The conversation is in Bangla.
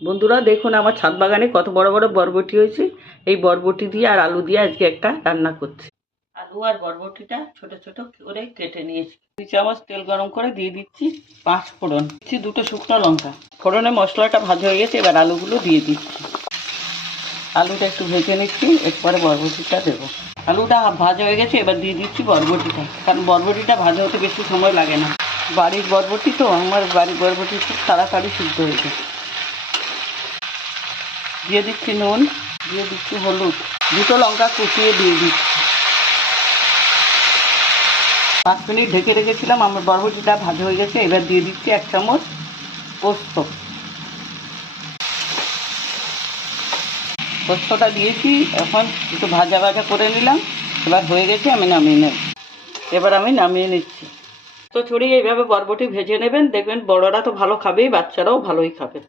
বন্ধুরা দেখুন আমার ছাদ বাগানে কত বড় বড় বরবটি হয়েছে। এই বরবটি দিয়ে আর আলু দিয়ে আজকে একটা রান্না করছি। আলু আর বরবটিটা ছোট ছোট করে কেটে নিয়েছি। 2 চামচ তেল গরম করে দিয়ে দিচ্ছি 5 ফোড়ন, দিচ্ছি 2টো শুকনো লঙ্কা। ফোড়নে মশলাটা ভাজা হয়ে গেছে, এবার আলুগুলো দিয়ে দিচ্ছি। আলুটা একটু ভেজে নিচ্ছি, এরপরে বরবটিটা দেবো। আলুটা ভাজা হয়ে গেছে, এবার দিয়ে দিচ্ছি বরবটিটা, কারণ বরবটিটা ভাজা হতে বেশি সময় লাগে না। বাড়ির বরবটি তো, আমার বাড়ির বরবটি খুব তাড়াতাড়ি সিদ্ধ হয়ে যায়। দিয়ে দিচ্ছি নুন, দিয়ে দিচ্ছি হলুদ, 2টো লঙ্কা কুচিয়ে দিয়ে দিচ্ছি। 5 মিনিট ঢেকে রেখেছিলাম, আমার বরবটিটা ভাজা হয়ে গেছে। এবার দিয়ে দিচ্ছি 1 চামচ পোস্ত। পোস্তটা দিয়েছি, এখন একটু ভাজা ভাজা করে নিলাম। এবার হয়ে গেছে, আমি নামিয়ে নিচ্ছি। তো ছড়িয়ে এইভাবে বরবটি ভেজে নেবেন, দেখবেন বড়রা তো ভালো খাবেই, বাচ্চারাও ভালোই খাবে।